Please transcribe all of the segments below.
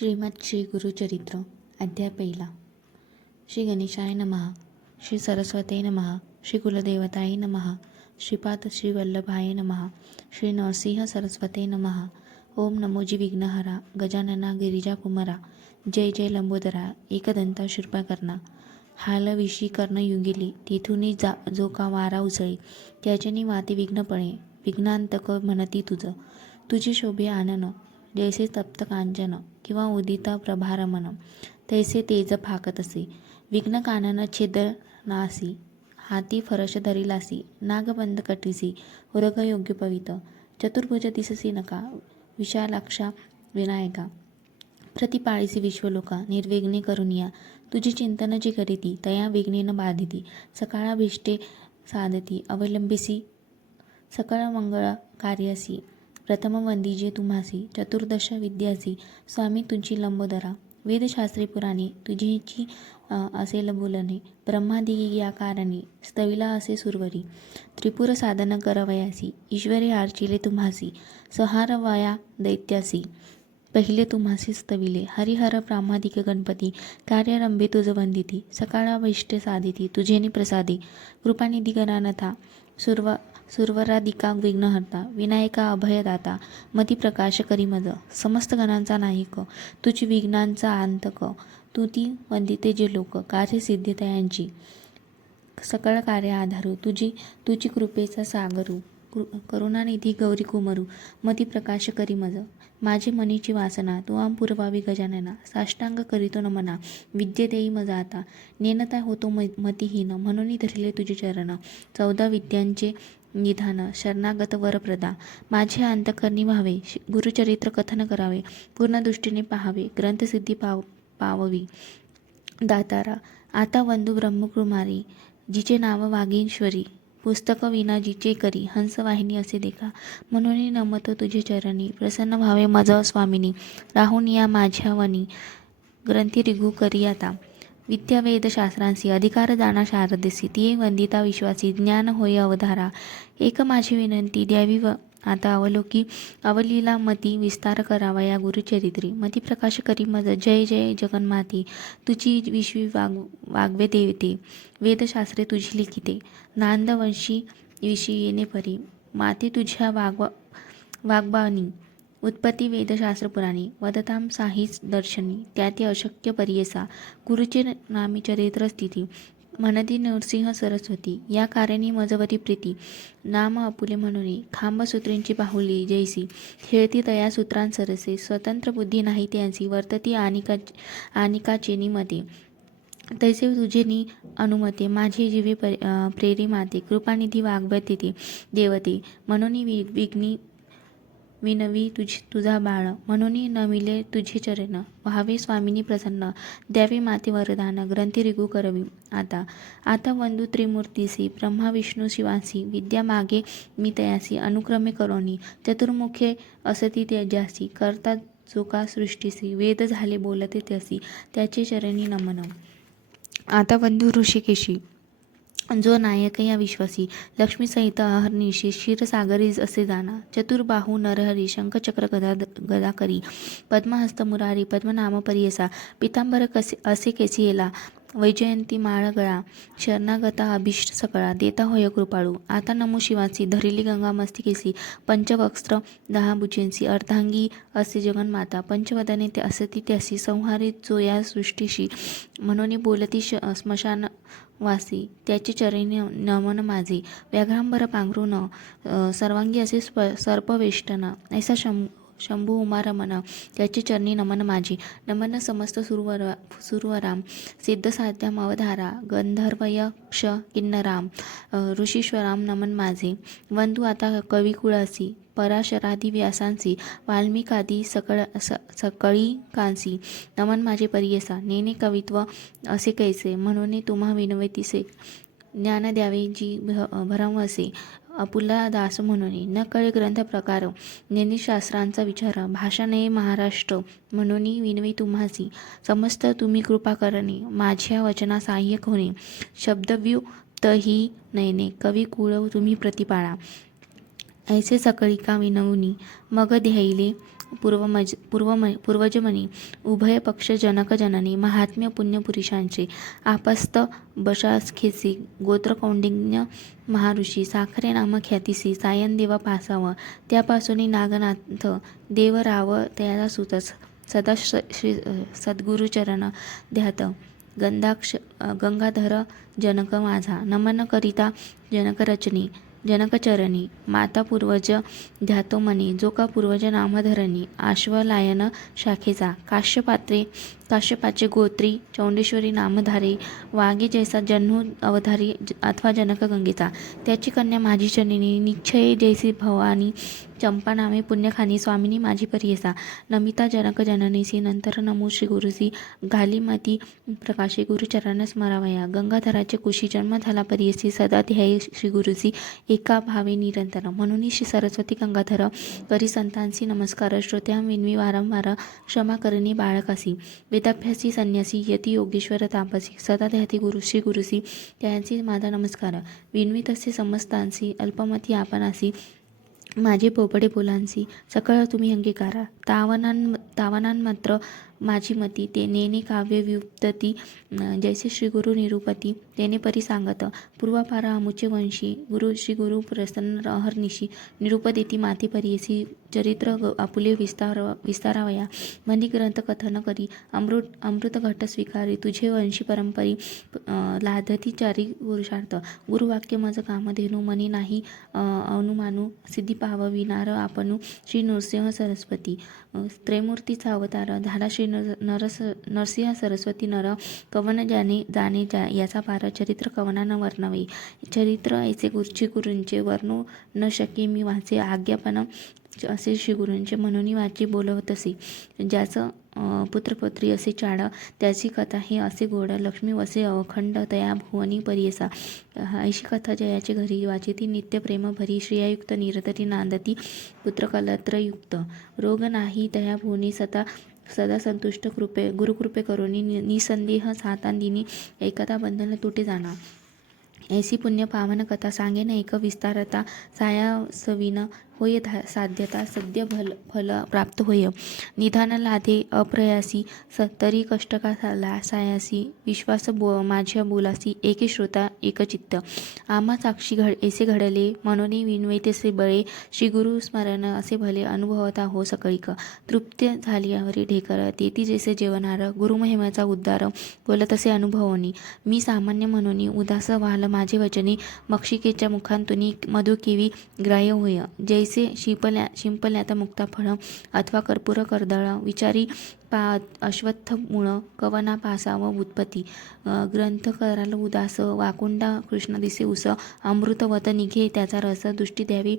श्रीमद श्री गुरुचरित्र अध्याय पहिला. श्री गणेशाय नमः. श्री सरस्वते नमः. श्री कुलदेवताय नमः. श्रीपाद श्री वल्लभाय नमः. श्री नरसिंह सरस्वते नमः. ओम नमोजी विघ्नहरा गजानना गिरिजा कुमारा. जय जय लंबोदरा एकदंता शूर्पकर्णा. हाल विशी कर्ण युंगिली तेथुनी जो का वारा उसळे. त्याच्यानी माती विघ्न पळे विघ्नांतक म्हणती तुझी शोभे आनन. जैसे तप्त कांचन किंवा उदिता प्रभारमन तैसे तेज फाकत असे. विघ्न कानन छेदनासी हाती फरश धरिलासी. नागबंध कटीसी उरग योग्य पवित. चतुर्भुज दिससी नका विशालाक्षा विनायका. प्रतिपाळीसी विश्वलोका निर्विघ्ने करुनिया. तुझी चिंतन जी करीती तया विघ्नेन बाधिती. सकाळा भिष्टे साधती अवलंबिसी सकळ मंगळ कार्यसी. प्रथम वंदिजे तुम्हासी चतुर्दश विद्यासी. स्वामी तुझी लंबोदरा वेदशास्त्री पुराणे तुझीची असेल बोलणे. ब्रह्मादि या कारणी स्तविला असे सुरवरी. त्रिपुर साधन करवयासी ईश्वरे आर्चिले तुम्हासी. संहार वया दैत्यासी पहिले तुम्हासी स्तविले. हरिहर प्रामादिक गणपती कार्यारंभे तुझ वंदिती. सकाळाभिष्टे साधिती तुझेनी प्रसादी. कृपानिधी गणानथा सुरवरादिका विघ्नहर्ता. विनायका अभयदाता मती प्रकाश करी मज. समस्त गणांचा नायक तुझी विघ्नांचा आंतक. तू ती वंदिते जे लोक कार्यसिद्धी तयांची. सकळ कार्य आधारू तुझी कृपेचा सागरू. करुणानिधी गौरी कुमरू मती प्रकाश करी मज. माझी मनीची वासना तू आम पुरवावी गजानना. साष्टांग करीतो नमना विद्ये देई मज आता. नेनता होतो मतिहीन म्हणून धरले तुझे चरण. 14 विद्यांचे निधान शरणागत वरप्रदा. माझे अंतकरणी व्हावे गुरुचरित्र कथन करावे. पूर्ण दृष्टीने पाहावे ग्रंथसिद्धी पाववी. दातारा आता वंदू ब्रह्मकुमारी जिचे नाव वागीश्वरी. पुस्तक विना जिचे करी हंसवाहिनी असे देखा. म्हणून नमतो तुझे चरणी प्रसन्न व्हावे मज स्वामिनी. राहून या माझ्या वनी ग्रंथी रिघू करी आता. विद्या वेद शास्त्रांसी अधिकार जाणा शारदेसी. ती वंदिता विश्वासी ज्ञान होय अवधारा. एक माझी विनंती द्यावी आता अवलोकी. अवलीला मती विस्तार करावा या गुरुचरित्री. मती प्रकाश करी मज. जय जय जगन्माती तुझी विश्वी वाग्वे देवते. वेदशास्त्रे तुझी लिखिते नांदवंशी विशी येणे परी. माते तुझ्या वाग्बानी उत्पत्ती वेदशास्त्र पुराणी. वदताम साहीच दर्शनी त्याते अशक्य परियेसा. गुरुचे नामी चरित्र स्थिती म्हणती नरसिंह सरस्वती. या कारणी मजवरी प्रीती नाम आपुले म्हणून. खांबसूत्रींची बाहुली जैसी खेळती तया सूत्रांसरसे. स्वतंत्र बुद्धी नाही त्यांची वर्तती आनिकाचेनी मते. तैसे तुझे अनुमते माझी जीवे प्रेरी माते. कृपानिधी वाग्भते देवते म्हणून विनवी तुझा बाळ. म्हणून नमिले तुझे चरण. व्हावे स्वामिनी प्रसन्न द्यावे माते वरदान. ग्रंथी रिघू करवी आता वंदू त्रिमूर्तीसी. ब्रह्मा विष्णू शिवासी विद्या मागे मी तयासी. अनुक्रमे करोनी चतुर्मुखे असती त्यासी. करता चोका सृष्टीसी वेद झाले बोलते त्यासी. त्याचे चरणी नमन. आता वंदू ऋषिकेशी जो नायक या विश्वासी. लक्ष्मी सहित अहर्निशी क्षीरसागरी असे जाणा. चतुर्बाहू नरहरी शंखचक्र गदा करी. पद्महस्त मुरारी पद्मनाम परियसा. पितांबर असे केसी येला. वैजयंती माळ गळा. शरणागता अभिष्ट सकळा. देता होय कृपाळू. आता नमो शिवासी धरिली गंगा मस्तिकेसी. पंचवक्त्र 10 भुजेंसी अर्धांगी असे जगन्माता. पंचवदने ते असती त्यासी. संहारी जो या सृष्टीशी म्हणून बोलती स्मशान वासी. त्याचे चरणी नमन माझे. व्याघ्रांबर पांघरून सर्वांगी असे सर्पवेष्टन. ऐसा शंभू उमारमन त्याचे चरणी नमन माझे. नमन समस्त सुरवराम सिद्धसाध्याम अवधारा. गंधर्वयक्ष किन्नराम ऋषीश्वराम नमन माझे. वंदू आता कविकुळासी पराशरादी व्यासांसी. वाल्मिकादी सकळिकांसी नमन माझे परियसा. नेने कवित्व असे कैसे म्हणून तुम्हा विनवतीसे. ज्ञान द्यावे जी भरमवसे अपुला दास म्हणून. न कळे ग्रंथ प्रकार नेनी शास्त्रांचा विचार. भाषा नये महाराष्ट्र म्हणून विनवी तुम्हासी. समस्त तुम्ही कृपा करणे माझ्या वचना सहाय्यक होणे. शब्दव्युत्तही नयने कवी कुळ तुम्ही प्रतिपाळा. ऐसे सकळिका विनवनी मग ध्यायले पूर्वजमनी उभय पक्ष जनक जननी महात्म्य पुण्यपुरुषांचे आपस्त बशाखेसी गोत्र कौंडिन्य महाऋषी साखरे नाम ख्यातीसी सायन देवा पासाव त्यापासून नागनाथ देवराव तयाचा सुतस सदा श्री सद्गुरुचरण ध्यात गंगाधर जनक माझा नमन करिता जनकचरणी माता पूर्वज ध्यातो मनी जो का पूर्वज नामधरणी आश्वलायन शाखेचा काश्यपाचे गोत्री चौंडेश्वरी नामधारी वागे जैसा जन्नू अवधारी अथवा जनक गंगेचा त्याची कन्या माझी जननी निश्चय जैसी भवानी चंपा नामे पुण्यखानी स्वामिनी माझी परियसा नमिता जनक जननीसी नंतर नमो श्री गुरुसी घालीमती प्रकाशी गुरुचरण स्मरावया गंगाधराचे कुशी जन्म झाला परियसी सदा ध्याये श्री गुरुसी एका भावे निरंतर म्हणून श्री सरस्वती गंगाधर करी संतांसी नमस्कार श्रोत्या विनवी वारंवार क्षमा करणी बाळकासी वेदाभ्यासी संन्यासी यती योगेश्वर तापसी सदा ध्याती श्री गुरुसी त्यांची माझा नमस्कार विनवी तसे समस्तांसी अल्पमती आपणासी माझे पोपडे बोलांसी सकळ तुम्ही अंगीकारा तावनांमात्र माझी मती ते नेने काव्य व्युत्पत्ती जैसे श्री गुरु निरूपती तेने परी सांगत पूर्वापारा अमुचे वंशी श्री गुरु प्रसन्न अहर्निशी निरूपदेती माते परियसी चरित्र आपुले विस्तारावया मनी ग्रंथ कथन करी अमृत घट स्वीकारी तुझे वंशी परंपरी लाधती चारी पुरुषार्थ गुरुवाक्य मज कामधेनु मनी नाही अनुमानू सिद्धी पाव विनार आपणू श्री नृसिंह सरस्वती त्रैमूर्तीचा अवतार झाला श्री नरसिंह सरस्वती नर कवन जाणे याचा पार चरित्र कवनानं वर्णवे चरित्र ऐसे गुरुंचे वर्णू न शके मी वाचे आज्ञापन असे श्री गुरूंचे म्हणून वाची बोलवत असे ज्याचं पुत्रपुत्री असे चाड त्याची कथा हे असे गोड लक्ष्मी वसे अखंड तया भुवनी परियसा ऐशी कथा जयाचे घरी वाची ती नित्य प्रेम भरी श्रियायुक्त निरतरी नांदती पुत्रकलत्रयुक्त रोग नाही तया भुवनी सदा संतुष्ट गुरुकृपे करुणी निसंदेह सातांदिनी एकता बंधन तुटे जाणार ऐसी पुण्य पावन कथा सांगेन एक विस्तारता साया सविन होय साध्यता सद्य फल प्राप्त होय निधान लाधे अप्रयासी तरी कष्ट का सायासी विश्वास माझ्या बोलासी एके श्रोता एकचित्त आम्हा साक्षी ऐसे घडले म्हणून विनवे तेसे बळे श्री गुरु स्मरण असे भले अनुभवता हो सकळीक तृप्त झाल्यावरी ढेकर तेती जैसे जेवणार गुरुमहिमेचा उद्गार बोलत असे अनुभवनी मी सामान्य म्हणून उदास व्हाल माझे वचनी मक्षिकेच्या मुखांतून मधु केवी ग्राह्य होय जैसे शिंपल्यात मुक्ता फळ अथवा कर्पूर कर्दळ विचारी अश्वत्थ मूळ कवना पासाव उत्पत्ती ग्रंथ कराल उदास वाकुंडा कृष्ण दिसे उस अमृतवत निघे त्याचा रस दृष्टी द्यावी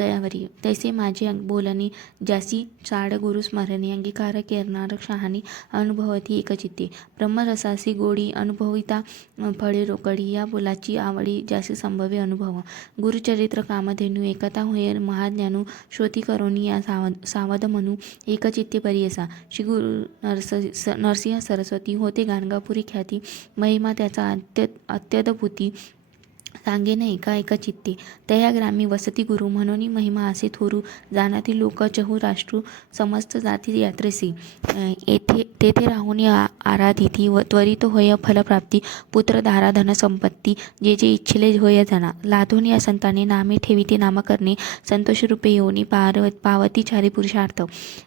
तयावरी तैसे माझे बोलणे ज्यासी चाड गुरु स्मरणे अंगीकार करणार शहाणी अनुभवती एकचित्ते ब्रह्मरसासी गोडी अनुभविता फळे रोकडी या बोलाची आवडी ज्यासी संभव्य अनुभव गुरुचरित्र कामधेनू एकता होय महाज्ञानू श्रोती करोनी या सावध म्हणू एकचित्ते परियसा श्री गुरु नरसिंह सरस्वती होते गाणगापुरी ख्याती महिमा त्याचा अत्यद्भुती सांगेन एका चित्ते तया ग्रामी वसती गुरु म्हणून महिमा असे थोरू जाणाती लोक चहू राष्ट्रू समस्त जाती यात्रेसी तेथे राहून आराधिती व त्वरित होय फलप्राप्ती पुत्र धारा धन संपत्ती जे इच्छिले होय जाणा लाधून या संताने नामे ठेविते नामकरणे संतोष रूपे योनी पावती चारी पुरुषार्थ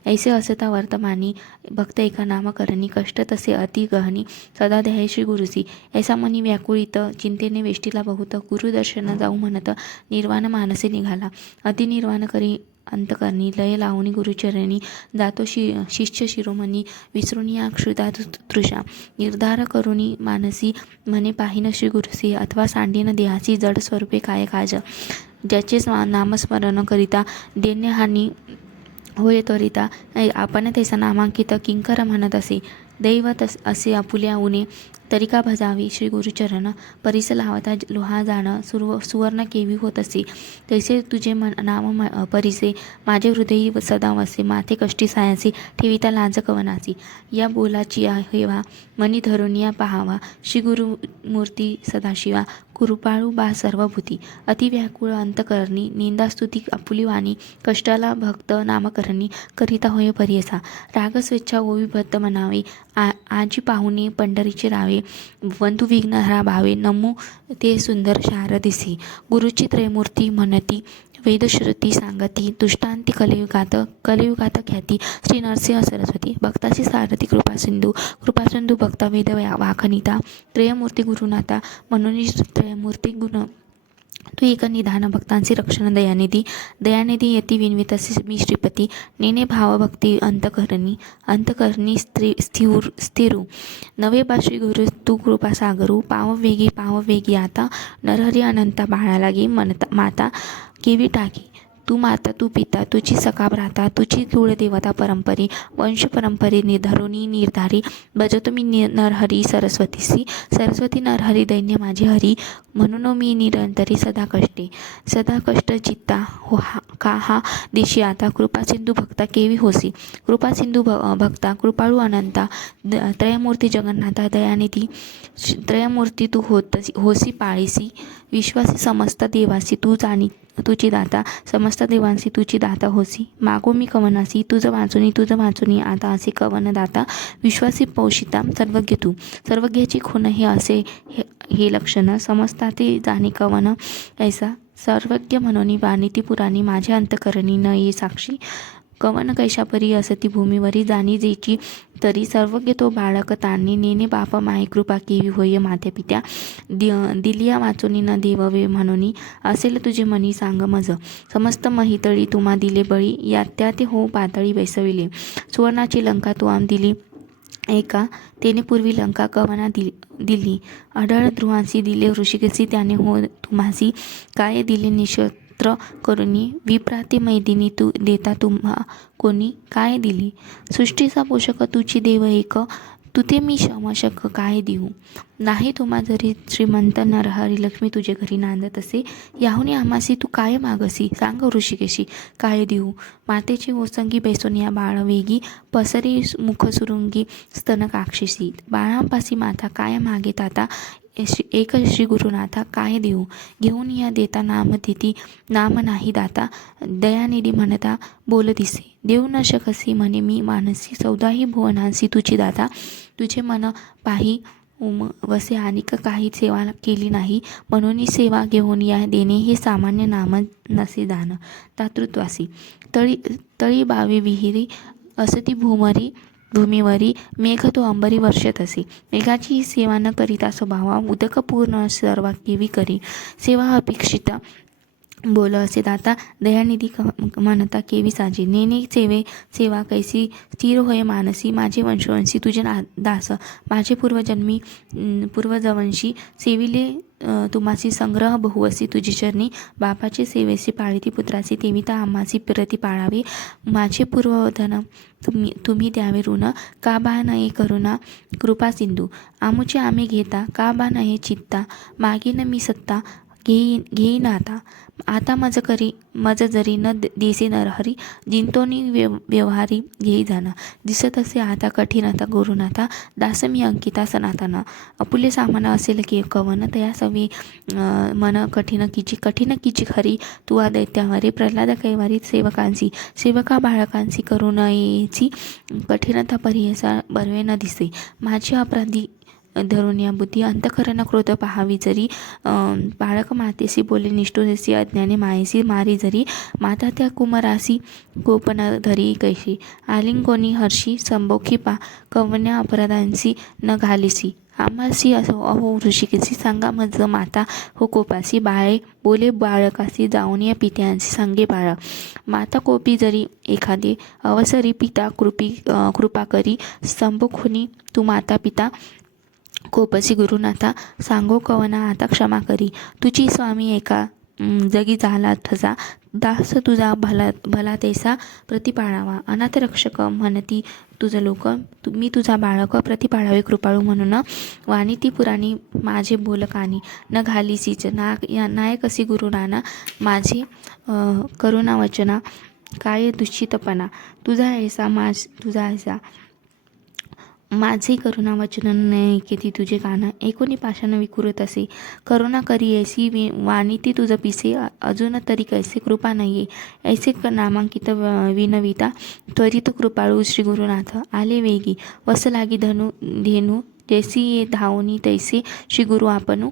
ऐसे असता वर्तमानी भक्त एका नामकरणी कष्ट तसे अति गहनी सदा ध्याय श्री गुरुसी ऐसा मनी व्याकुळित चिंतेने वेष्टीला बहुत गुरुदर्शन जाऊ म्हणत निर्वाण मानसे निघाला अतिनिर्वाण करी अंतकरणी लय लावणी गुरुचरणी जातो शिष्य शिरोमणी विसरून या क्षुधा तृषा निर्धार करुणी मानसी म्हणे पाहिन श्री गुरुसी अथवा सांडीन देहाची जड स्वरूपे काय काज ज्याचे नामस्मरण करिता देण्यहानी होय त्वरिता आपण त्याचा नामांकित किंकर म्हणत असे दैवत असे आपुल्या उणे तरी का भजावी श्री गुरुचरण परिस लावता लोहा जाणं सुवर्ण केवी होत असे तैसे तुझे नाम परिसे माझे हृदयी सदा वसे माथे कष्टी सायासी ठेविता लाज कवनासी या बोलाची हेवा मनी धरून या पहावा श्री गुरुमूर्ती सदाशिवा कृपाळू बा सर्वभूती, अति व्याकुळ अंतकरणी, निंदास्तुती आपुली वाणी, कष्टाला भक्त नामकरणी, करिता होय परियसा, राग स्वेच्छा ओवी भक्त म्हणावे, आजी पाहुणे पंढरीचे रावे, वंतु विघ्नहरा भावे, नमो ते सुंदर शार दिसे, गुरुची त्रयमूर्ती म्हणती, वेदश्रुती सांगती, दुष्टांती कलियुगात ख्याती, श्री नरसिंह सरस्वती, भक्ताची सारथी कृपासिंधू भक्ता वेद वाखनिता, त्रयमूर्ती गुरुनाथा म्हणून त्रयमूर्ती गुण तू एक निधान, भक्तांचे रक्षण दयानिधी यती विनवितसे मी श्रीपती, नेने भावभक्ती अंतकरणी स्थिरू, नवे बा श्री गुरु तू कृपा सागरू, पाववेगी आता, नरहरी अनंता बाळा लागी माता केवी टाकी, तू माता तू पिता तुझी सखा भ्राता, तुझी कुळदेवता परंपरी, वंश परंपरे निर्धारुनी निर्धारी, भजतो मी नरहरी सरस्वती नरहरी दैन्य माझे हरी, म्हणून मी निरंतरी सदा कष्ट चित्ता हो का हा दिशी आता, कृपासिंधू भक्ता केवी होसी, कृपासिंधू भक्ता कृपाळू अनंता, त्रयमूर्ती जगन्नाथा दयानिधी, त्रयमूर्ती तू होसी पाळीसी, विश्वासी समस्त देवासी तुझी दाता, समस्त देवांसी तुझी दाता होसी, मागो मी कवनासी तुझं वाचुनी आता असे कवन दाता, विश्वासी पौषिता सर्वज्ञाची खून हे असे हे लक्षण, समजताते जाणी कवन ऐसा, सर्वज्ञ म्हणून वाणिती पुराणी, माझ्या अंतकरणी न ये साक्षी, कवन कैशापरी असती भूमीवरी, जाणी जेची तरी, सर्वज्ञ तो बाळक ताणी, नेने बाप माये कृपा केवी होय माते पित्या, दिलिया वाचुनी न देववे म्हणून, असेल तुझे मनी सांग मज, समस्त महितळी तुम्हा दिले बळी, त्या ते हो पातळी बैसविले, सुवर्णाची लंका तू आम दिली एका, तेने पूर्वी लंका कवना दिली, अढळ ध्रुवांसी दिले ऋषिकेशी, त्याने हो तुम्हासी काय दिले निशस्त्र करुणी, विप्राती मैदिनी तू देता तुम्हा कोणी काय दिली, सृष्टीचा पोषक तुझी देव एक, तुते मी क्षमशक काय देऊ, नाही तुम्हा जरी श्रीमंत नरहरी लक्ष्मी तुझे घरी नांदत असे, याहुनी आम्हासी तू काय मागसी, सांग ऋषिकेशी काय देऊ, मातेची ओसंगी बैसून या बाळ वेगी, पसरी मुख सुरुंगी स्तन काक्षिसी, बाळांपासी माता काय मागे ताता, एक श्री गुरुनाथा काय देऊ, घेऊन या देता नाम देती नाम नाही दाता, दयानिधी म्हणता बोल दिसे, देऊ न शकसी म्हणे मी मानसी, चौदाही भुवनांसी तुझी दाता, तुझे मन पाही वसे आणि काही सेवा केली नाही, म्हणून सेवा घेऊन या देणे हे सामान्य नाम नसे दान, दातृत्वासी तळी बावी विहिरी असती भूमीवरी, मेघ तो अंबरी वर्षत असे, मेघाची ही सेवा न करिता स्वभावा, उदक पूर्ण सर्वा केवी करी, सेवा अपेक्षिता बोल असे दाता, दयानिधी म्हणता केवी साजी, नेने सेवा कैसी स्थिर होय मानसी, माझे वंशवंशी तुझे दास, माझे पूर्वजवंशी सेविले तुम्हासी संग्रह बहुवसी तुझी चरणी, बापाचे सेवेसी पाळिती पुत्रासी, तेविता आम्हासी प्रति पाळावे, माझे पूर्वधन तुम्ही द्यावे ऋण, का बा नये करुणा कृपा सिंधू, आमुचे आम्ही घेता का बा नये चित्ता, मागीन मी सत्ता घेईन आता मज जरी न देसे नरहरी, जिंतोनी व्यवहारी घेई जाणा, दिसत असे आता कठीणता गुरुनाथा, दास मी अंकिता सनातना, अपुले सामान असेल की कवन, तया सवे मन कठीण किची खरी, तू आ दैत्यावरी प्रल्हाद कैवारी, सेवका बाळकांसी करुणेची, कठीणता परियसा बरवे न दिसे, माझी अपराधी धरून या बुद्धी, अंतकरण क्रोध पहावी जरी, बाळक मातेसी बोले निष्ठुरेसी, अज्ञाने मायेसी मारी जरी, माता त्या कुमारासी गोपन धरी कैशी, आलिंगोनी हर्षी संभोखी कवन्या अपराधांसी न घालिसी, आम्हासी असो अहो ऋषिकेशी, सांगा मज माता हो कोपासी, बाळे बोले बाळकासी जाऊन या पित्यांसी सांगे बाळ, माता कोपी जरी एखादे अवसरी, पिता कृपा करी, संभोखुनी तू माता पिता कोपसी गुरुनाथा, सांगो कवना आता क्षमा करी, तुझी स्वामी एका जगी झाला ठसा, दास तुझा भला तैसा प्रतिपाळावा, अनाथ रक्षक म्हणती तुझं लोक, मी तुझा बाळक प्रतिपाळावे कृपाळू म्हणून, वाणिती पुराणी माझे बोलकानी, न घालीसीच नायकसी गुरुनाना, माझे करुणा वचना काय दुश्चितपणा, तुझा ऐसा माझे करुणा वचन न केती तुझे कान, एकोणी पाषाण विकुरत असे. करुणा करी ऐसी वाणिती तुझ पिसे, अजून तरी कैसे कृपा नाहीये. ऐसे नामांकित विनविता, त्वरित कृपाळू श्री गुरुनाथ. आले वेगी वस लागी धेनू, जैसी ये धावनी तैसे श्री गुरु आपणू.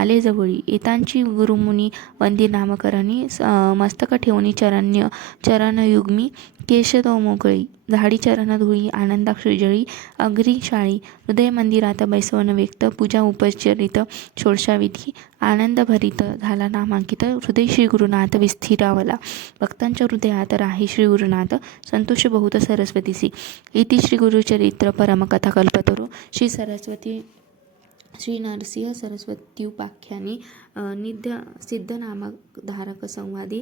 आले जवळी येतांची गुरुमुनी वंदी नामकरणी, मस्तक ठेवणी चरणयुग्मी. केश तो मोकळी झाडी चरण धुळी, आनंदाक्षजळी अग्री शाळी. हृदय मंदिरात बैसवन व्यक्त, पूजा उपचरित षोडशाविधी. आनंद भरित झाला नामांकित, हृदय श्री गुरुनाथ विस्थिरावला. भक्तांच्या हृदयात राही श्री गुरुनाथ, संतोष बहुत सरस्वतीसी. इति श्री गुरुचरित्र परमकथा कल्पतरू श्री नरसिंह सरस्वत्युपाख्याने निध्य सिद्धनामधारक संवादी